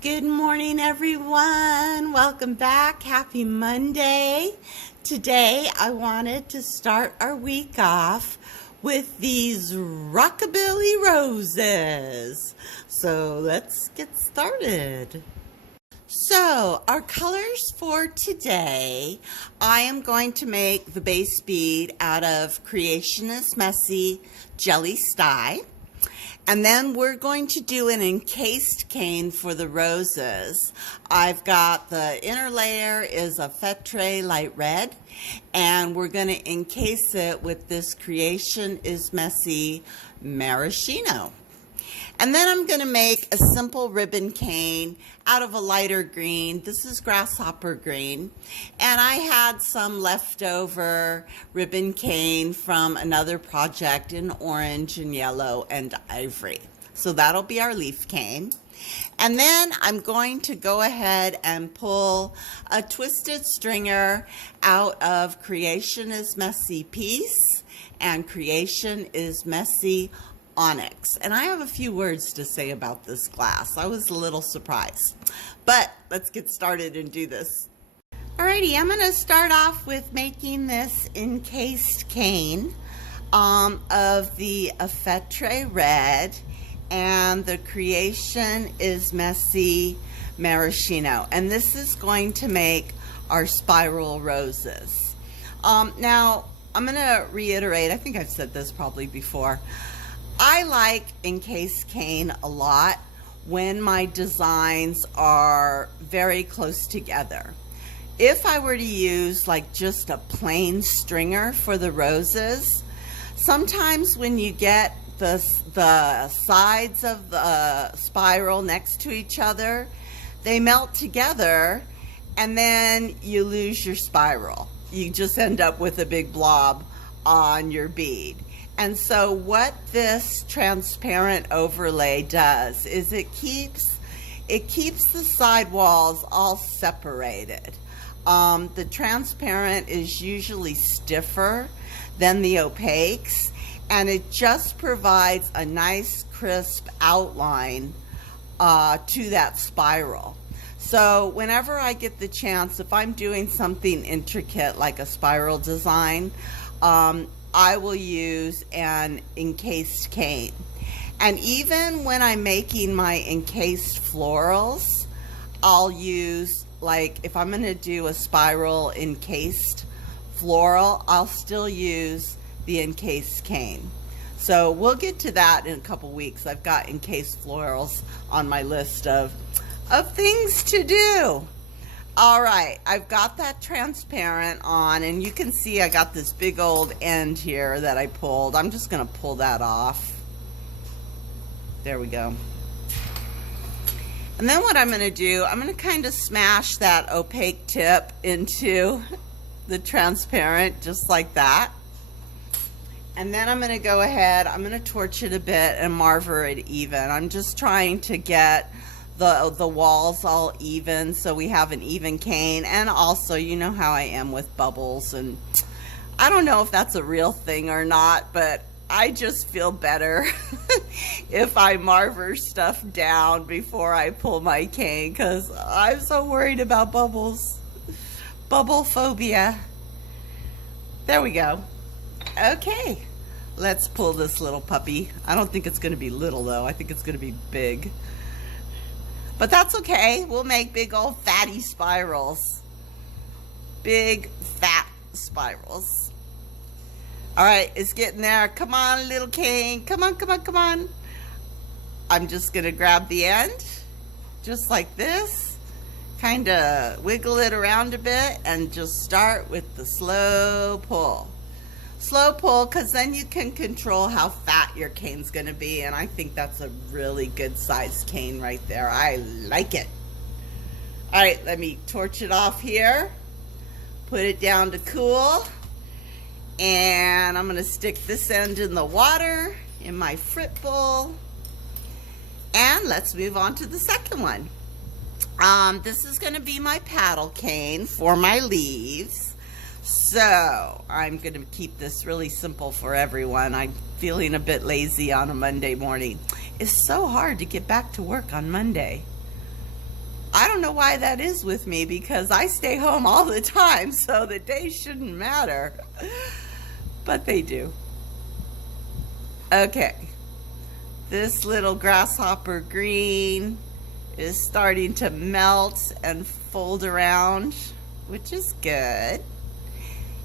Good morning, everyone. Welcome back. Happy Monday. Today, I wanted to start our week off with these Rockabilly Roses. So let's get started. So our colors for today, I am going to make the base bead out of Creation is Messy Jelly Stye. And then we're going to do an encased cane for the roses. I've got the inner layer is a Feutré light red, and we're going to encase it with this Creation is Messy maraschino. And then I'm going to make a simple ribbon cane out of a lighter green. This is grasshopper green. And I had some leftover ribbon cane from another project in orange and yellow and ivory. So that'll be our leaf cane. And then I'm going to go ahead and pull a twisted stringer out of Creation is Messy Peace and Creation is Messy Onyx. And I have a few words to say about this glass. I was a little surprised. But let's get started and do this. Alrighty, I'm going to start off with making this encased cane of the Feutré red and the Creation is Messy maraschino. And this is going to make our spiral roses. Now, I'm going to reiterate, I think I've said this probably before. I like encased cane a lot when my designs are very close together. If I were to use like just a plain stringer for the roses, sometimes when you get the sides of the spiral next to each other, they melt together and then you lose your spiral. You just end up with a big blob on your bead. And so what this transparent overlay does is it keeps the side walls all separated. The transparent is usually stiffer than the opaques, and it just provides a nice crisp outline to that spiral. So whenever I get the chance, if I'm doing something intricate like a spiral design, I will use an encased cane. And even when I'm making my encased florals, I'll use, like if I'm going to do a spiral encased floral, I'll still use the encased cane. So we'll get to that in a couple weeks. I've got encased florals on my list of things to do. All right, I've got that transparent on, and you can see I got this big old end here that I pulled. I'm just going to pull that off. There we go. And then what I'm going to do, I'm going to kind of smash that opaque tip into the transparent, just like that. And then I'm going to go ahead, I'm going to torch it a bit and marver it even. I'm just trying to get the walls all even so we have an even cane. And also, you know how I am with bubbles, and I don't know if that's a real thing or not, but I just feel better if I marver stuff down before I pull my cane, because I'm so worried about bubbles. Bubble phobia. There we go. Okay, let's pull this little puppy. I don't think it's going to be little though. I think it's going to be big. But that's okay. We'll make big old fatty spirals. Big fat spirals. All right, it's getting there. Come on, little cane. Come on, come on, come on. I'm just going to grab the end, just like this. Kind of wiggle it around a bit and just start with the slow pull. Slow pull, because then you can control how fat your cane's going to be, and I think that's a really good sized cane right there. I like it. All right, let me torch it off here, put it down to cool, and I'm going to stick this end in the water in my frit bowl, and let's move on to the second one. This is going to be my paddle cane for my leaves. So I'm going to keep this really simple for everyone. I'm feeling a bit lazy on a Monday morning. It's so hard to get back to work on Monday. I don't know why that is with me, because I stay home all the time, so the days shouldn't matter, but they do. Okay, this little grasshopper green is starting to melt and fold around, which is good.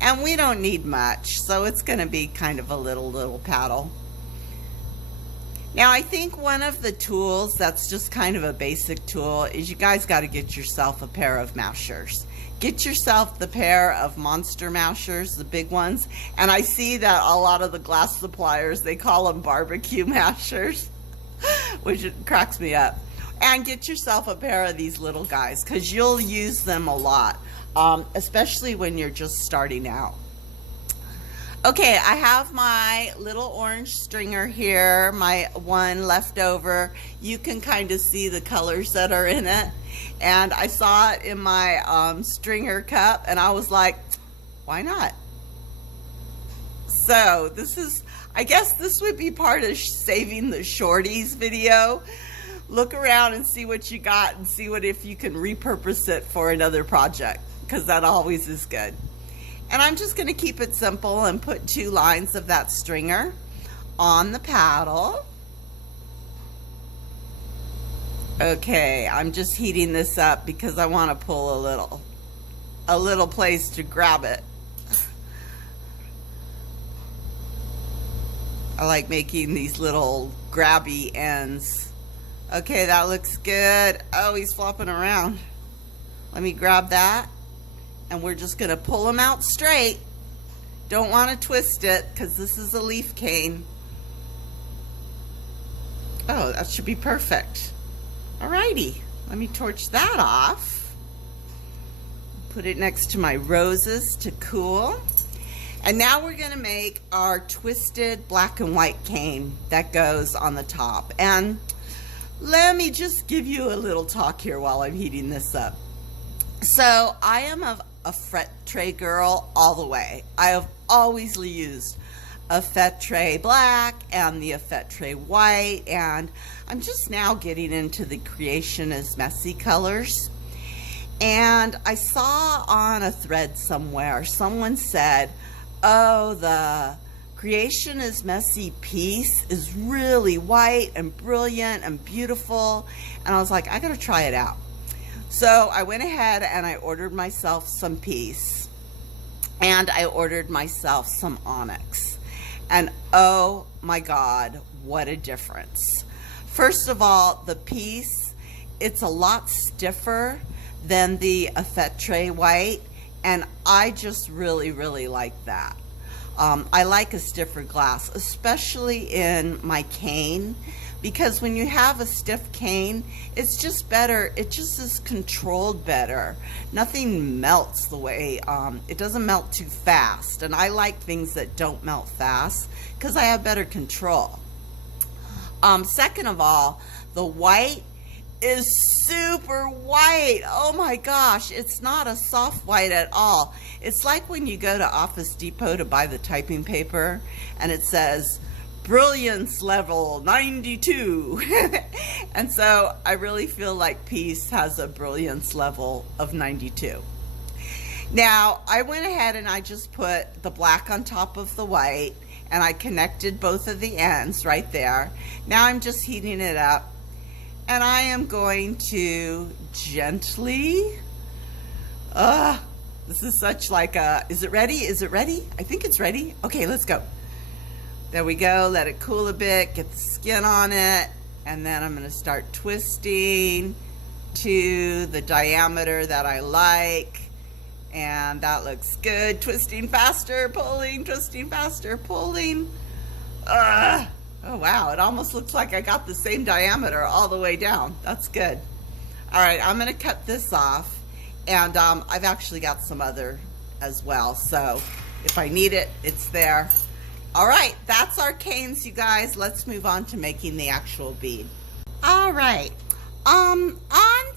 And we don't need much, so it's going to be kind of a little paddle. Now, I think one of the tools that's just kind of a basic tool is you guys got to get yourself a pair of mashers. Get yourself the pair of monster mashers, the big ones. And I see that a lot of the glass suppliers, they call them barbecue mashers, which cracks me up. And get yourself a pair of these little guys, because you'll use them a lot, especially when you're just starting out. Okay, I have my little orange stringer here, my one left over. You can kind of see the colors that are in it. And I saw it in my stringer cup, and I was like, why not? So this is, I guess this would be part of saving the shorties video. Look around and see what you got, and see what if you can repurpose it for another project, because that always is good. And I'm just going to keep it simple and put 2 lines of that stringer on the paddle. Okay, I'm just heating this up because I want to pull a little place to grab it. I like making these little grabby ends. Okay, that looks good. Oh, he's flopping around. Let me grab that. And we're just going to pull them out straight. Don't want to twist it, because this is a leaf cane. Oh, that should be perfect. Alrighty, let me torch that off. Put it next to my roses to cool. And now we're going to make our twisted black and white cane that goes on the top. And let me just give you a little talk here while I'm heating this up. So I am a fret tray girl all the way. I have always used a fret tray black and the fret tray white, and I'm just now getting into the Creation is Messy colors. And I saw on a thread somewhere, someone said, oh, the Creation is Messy piece is really white and brilliant and beautiful. And I was like, I gotta try it out. So I went ahead and I ordered myself some piece, and I ordered myself some onyx. And oh my God, what a difference. First of all, the piece, it's a lot stiffer than the Effetre white, and I just really like that. I like a stiffer glass, especially in my cane, because when you have a stiff cane, it's just better. It just is controlled better. Nothing melts the way, it doesn't melt too fast. And I like things that don't melt fast because I have better control. Second of all, the white is super white. Oh my gosh, it's not a soft white at all. It's like when you go to Office Depot to buy the typing paper and it says brilliance level 92. And so I really feel like Peace has a brilliance level of 92. Now I went ahead and I just put the black on top of the white, and I connected both of the ends right there. Now I'm just heating it up, and I am going to gently, this is such like a, is it ready? Is it ready? I think it's ready. Okay, let's go. There we go. Let it cool a bit, get the skin on it, and then I'm gonna start twisting to the diameter that I like. And that looks good. Twisting faster, pulling, twisting faster, pulling. Oh wow, it almost looks like I got the same diameter all the way down. That's good. All right, I'm gonna cut this off, and I've actually got some other as well, so if I need it, it's there. All right, that's our canes, you guys. Let's move on to making the actual bead. All right, on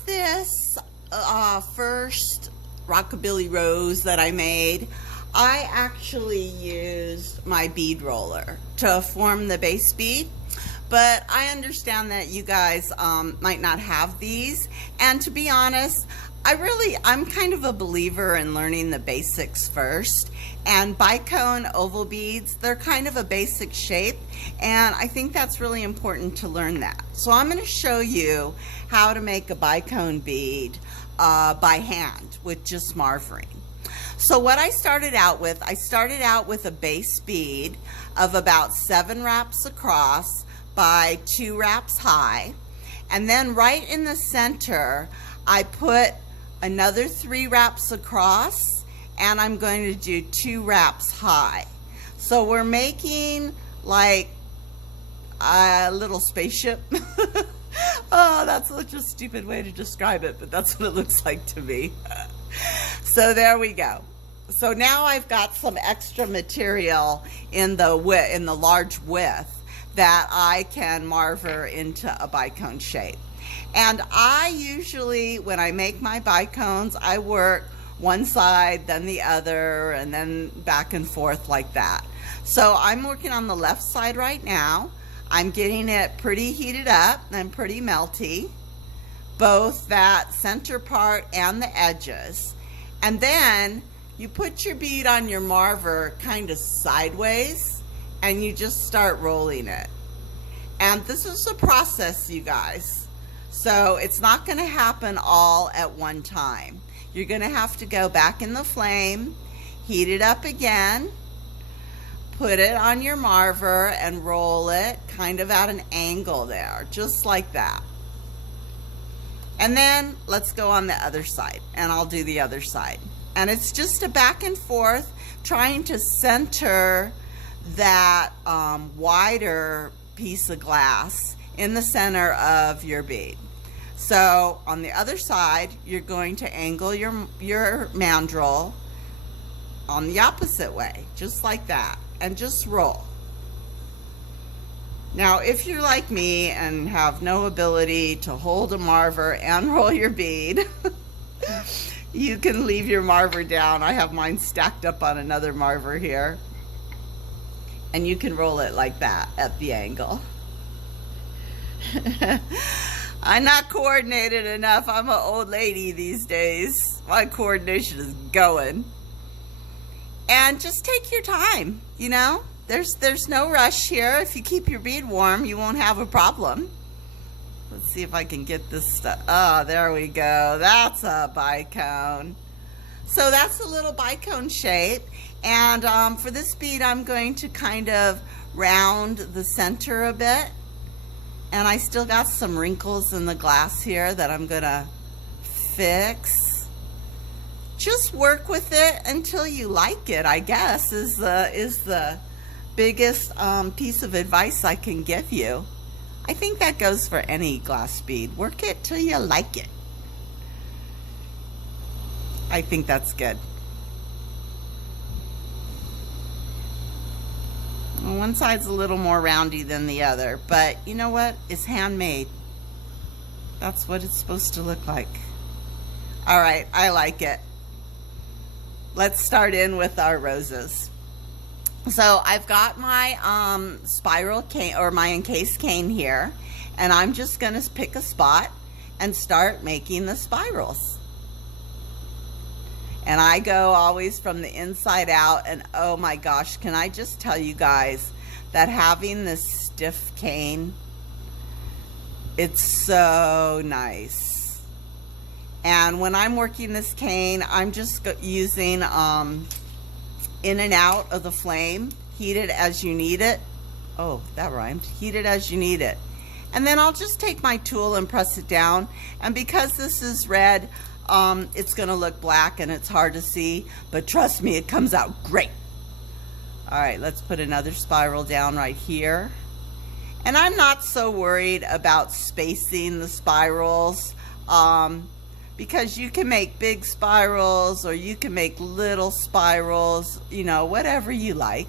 this first Rockabilly Rose that I made, I actually used my bead roller to form the base bead, but I understand that you guys might not have these. And to be honest, I'm kind of a believer in learning the basics first. And bicone oval beads, they're kind of a basic shape, and I think that's really important to learn that. So I'm going to show you how to make a bicone bead by hand with just marvering. So what I started out with a base bead of about 7 wraps across by 2 wraps high, and then right in the center I put another 3 wraps across, and I'm going to do 2 wraps high. So we're making like a little spaceship. Oh, that's such a stupid way to describe it, but that's what it looks like to me. So there we go. So now I've got some extra material in the large width that I can marver into a bicone shape. And I usually, when I make my bicones, I work one side, then the other, and then back and forth like that. So I'm working on the left side right now. I'm getting it pretty heated up and pretty melty, both that center part and the edges. And then you put your bead on your marver kind of sideways, and you just start rolling it. And this is a process, you guys. So it's not going to happen all at one time. You're going to have to go back in the flame, heat it up again, put it on your marver and roll it kind of at an angle there, just like that. And then let's go on the other side, and I'll do the other side. And it's just a back and forth, trying to center that wider piece of glass in the center of your bead. So on the other side, you're going to angle your mandrel on the opposite way, just like that, and just roll. Now, if you're like me and have no ability to hold a marver and roll your bead, you can leave your marver down. I have mine stacked up on another marver here, and you can roll it like that at the angle. I'm not coordinated enough. I'm an old lady these days. My coordination is going. And just take your time, you know? There's no rush here. If you keep your bead warm, you won't have a problem. Let's see if I can get this stuff. Oh, there we go. That's a bicone. So that's a little bicone shape. And for this bead, I'm going to kind of round the center a bit. And I still got some wrinkles in the glass here that I'm gonna fix. Just work with it until you like it, I guess, is the biggest piece of advice I can give you. I think that goes for any glass bead. Work it till you like it. I think that's good. Well, one side's a little more roundy than the other, but you know what? It's handmade. That's what it's supposed to look like. All right, I like it. Let's start in with our roses. So I've got my spiral cane, or my encased cane here, and I'm just going to pick a spot and start making the spirals. And I go always from the inside out, and oh my gosh, can I just tell you guys that having this stiff cane, it's so nice. And when I'm working this cane, I'm just using in and out of the flame, heat it as you need it. Oh, that rhymed. Heat it as you need it. And then I'll just take my tool and press it down. And because this is red, it's gonna look black and it's hard to see, but trust me, it comes out great. All right, let's put another spiral down right here. And I'm not so worried about spacing the spirals, because you can make big spirals or you can make little spirals, you know, whatever you like.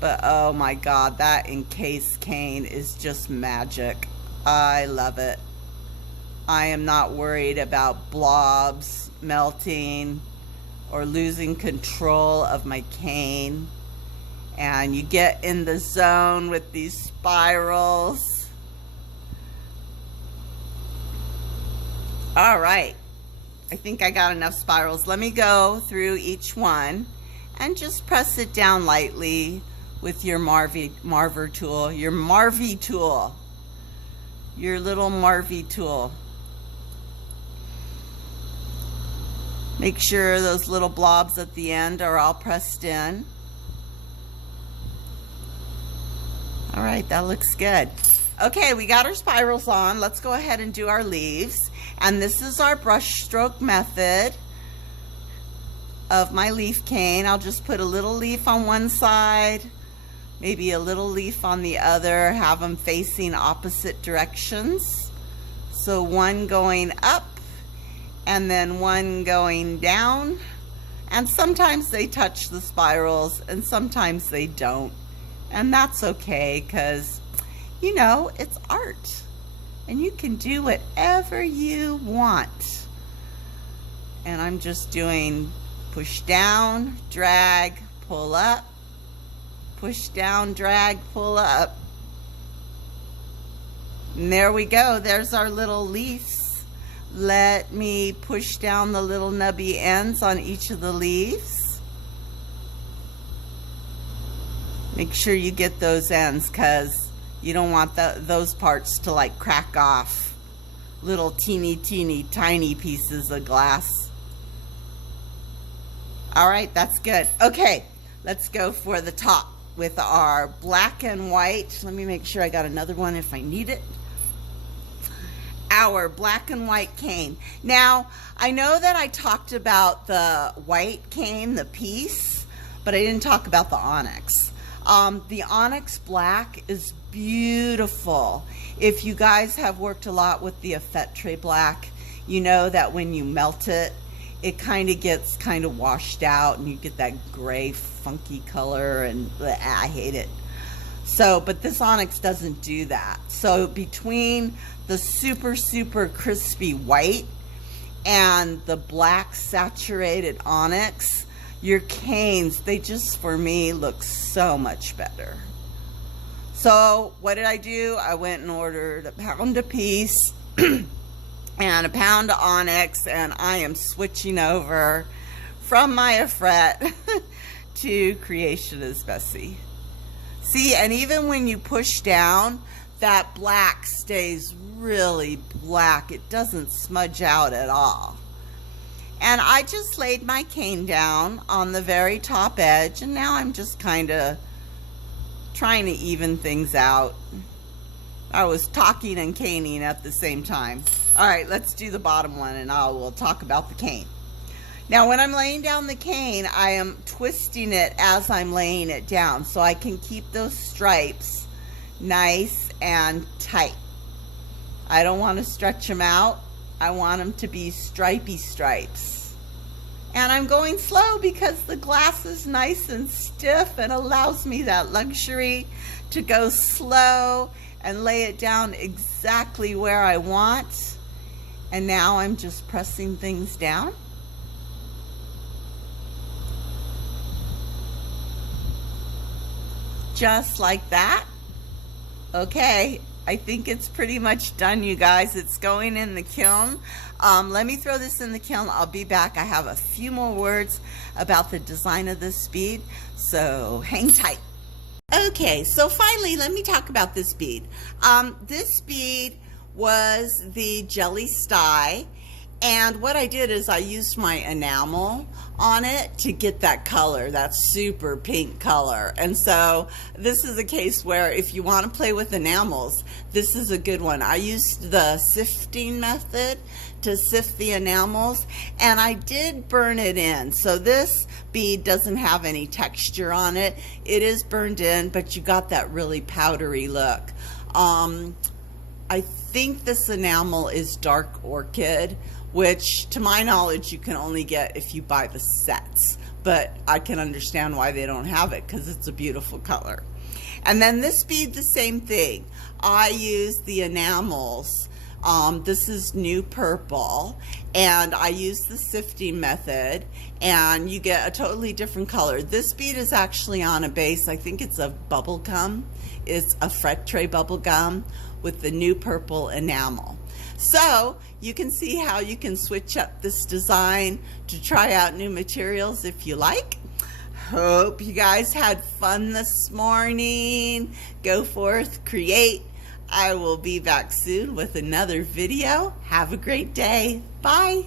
But oh my God, that encased cane is just magic. I love it. I am not worried about blobs melting or losing control of my cane. And you get in the zone with these spirals. All right, I think I got enough spirals. Let me go through each one and just press it down lightly with your Marver tool, your Marvy tool, your little Marvy tool. Make sure those little blobs at the end are all pressed in. All right, that looks good. Okay, we got our spirals on. Let's go ahead and do our leaves. And this is our brush stroke method of my leaf cane. I'll just put a little leaf on one side, maybe a little leaf on the other, have them facing opposite directions. So one going up and then one going down. And sometimes they touch the spirals and sometimes they don't. And that's okay, because, you know, it's art. And you can do whatever you want. And I'm just doing push down, drag, pull up. Push down, drag, pull up. And there we go. There's our little leaves. Let me push down the little nubby ends on each of the leaves. Make sure you get those ends, because you don't want those parts to like crack off. Little teeny tiny pieces of glass. All right, that's good. Okay, let's go for the top with our black and white. Let me make sure I got another one if I need it. Our black and white cane. Now, I know that I talked about the white cane, the piece, but I didn't talk about the onyx. The onyx black is beautiful. If you guys have worked a lot with the effetre black, you know that when you melt it, it kind of gets kind of washed out and you get that gray funky color, and I hate it. So, but this onyx doesn't do that. So between the super crispy white and the black saturated onyx, your canes, they just, for me, look so much better. So what did I do? I went and ordered a pound a piece and a pound of onyx, and I am switching over from Maya Fret to Creationist Bessie. See, and even when you push down, that black stays really black. It doesn't smudge out at all. And I just laid my cane down on the very top edge, and now I'm just kind of trying to even things out. I was talking and caning at the same time. All right, let's do the bottom one, and we'll talk about the cane. Now, when I'm laying down the cane, I am twisting it as I'm laying it down so I can keep those stripes nice and tight. I don't want to stretch them out. I want them to be stripy stripes. And I'm going slow because the glass is nice and stiff and allows me that luxury to go slow and lay it down exactly where I want. And now I'm just pressing things down. Just like that. Okay, I think it's pretty much done, you guys. It's going in the kiln. Let me throw this in the kiln. I'll be back. I have a few more words about the design of this bead, so hang tight. Okay, so finally, let me talk about this bead. This bead was the jelly sty, and what I did is I used my enamel on it to get that color, that super pink color. And so this is a case where if you want to play with enamels, this is a good one. I used the sifting method to sift the enamels, and I did burn it in. So this bead doesn't have any texture on it. It is burned in, but you got that really powdery look. I think this enamel is dark orchid, which to my knowledge you can only get if you buy the sets, but I can understand why they don't have it because it's a beautiful color. And then this bead, the same thing. I use the enamels This is new purple, and I use the sifting method, and you get a totally different color. This bead is actually on a base, I think it's a bubble gum. It's a fret tray bubble gum with the new purple enamel. So you can see how you can switch up this design to try out new materials if you like. Hope you guys had fun this morning. Go forth, create. I will be back soon with another video. Have a great day. Bye.